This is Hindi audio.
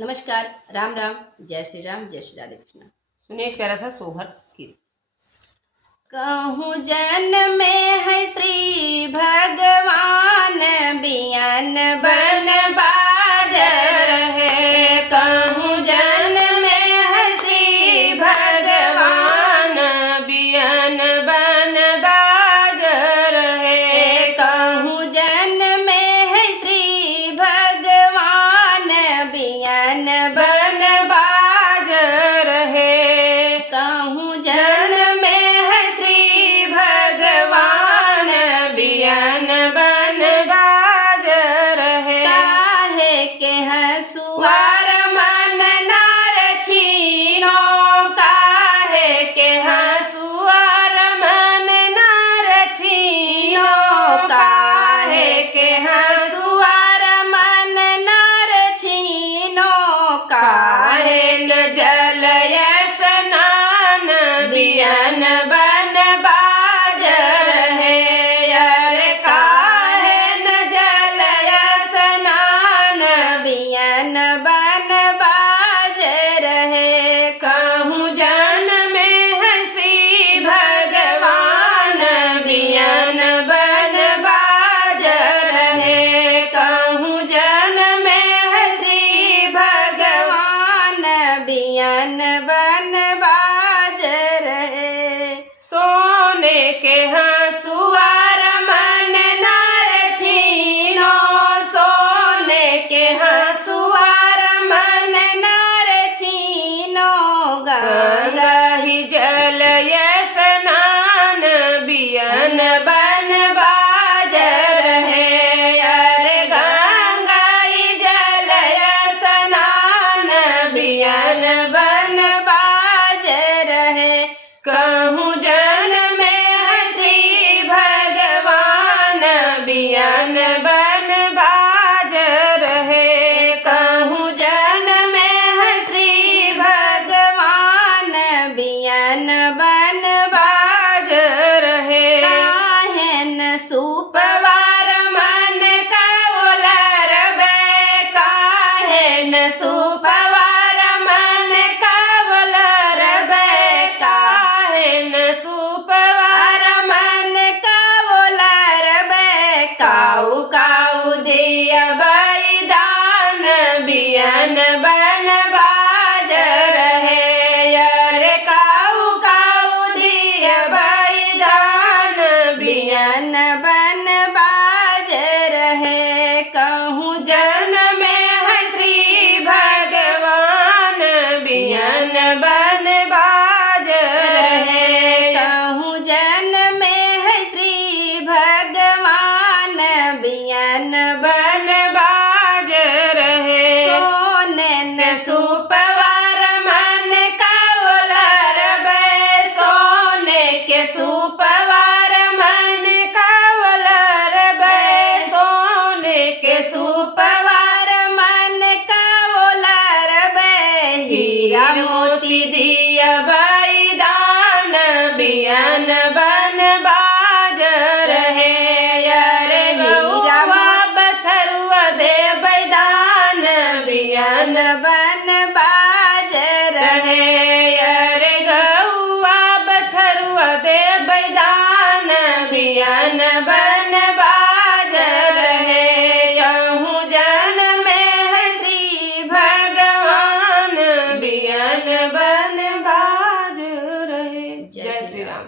नमस्कार, राम राम, जय श्री राम, जय श्री राधे कृष्ण। सुनिए एक प्यारा सा सोहर गीत। कहूँ जन में है श्री भगवान, बियन बन बाजर है। कहूँ जन में है श्री भगवान, बियन बन बाजर है। कहूँ जन में है श्री भगवान, बियन बन बाजर है। कहूँ जन में है श्री भगवान, बियन बन बाजर है। काहे के हंसुआ वार मन नार छीनो, काहे के हंसुआर मन नार छीनो, काहे के हंसुआर मन नर छीनो, काहे के जलय स्नान, बियन बन बाजर है। यार काहे न जलय स्नान, बियन बन बाजर है। कहूँ जन में है श्री भगवान, बियन बन बाजर है। कहूँ जन में है श्री भगवान, बियन बन बाजर है। सोने के हंसुआर मन नार छीनो, सोने के हंसुआर मन नर छीनो, गंगा ही जलय स्नान, बियन बन बाजर है। अरे गंगा ही जलय स्नान, बियन बन बाजर है। कहूँ जन में है श्री भगवान, बियन बन बाजर है। कहूँ जन में है श्री भगवान, बियन बन बाजर है। काहेन सूप पवार मन कवलर बे, काहेन सुपवार मन कवलर बे, काहेन सुपवार मन कावलर बे। काऊ काऊ दिया बलिदान, बियन बन बाजर है। यार काऊ काऊ दिया बलिदान, बियन बन बाजर है। कहूँ जन में है श्री भगवान, बियन बन बाजर है। कहूँ जन में है श्री भगवान, बियन बन बाजर है। सोने न सुपवार मन कवलर बे, सोने के सुपवार मन कवलर बे, सोने के सुपवार मन कावलर बे। हीरा मोती दिया बलिदान, बियन बन बाजर है। यार गौवा बछरुआ दे बलिदान, बियन बन बाजर है। यार गौवा बछरुआ दे बलिदान, बियन बन बाजर है। कहूँ जन में है श्री भगवान, बियन बन बाजर है। जय श्री राम।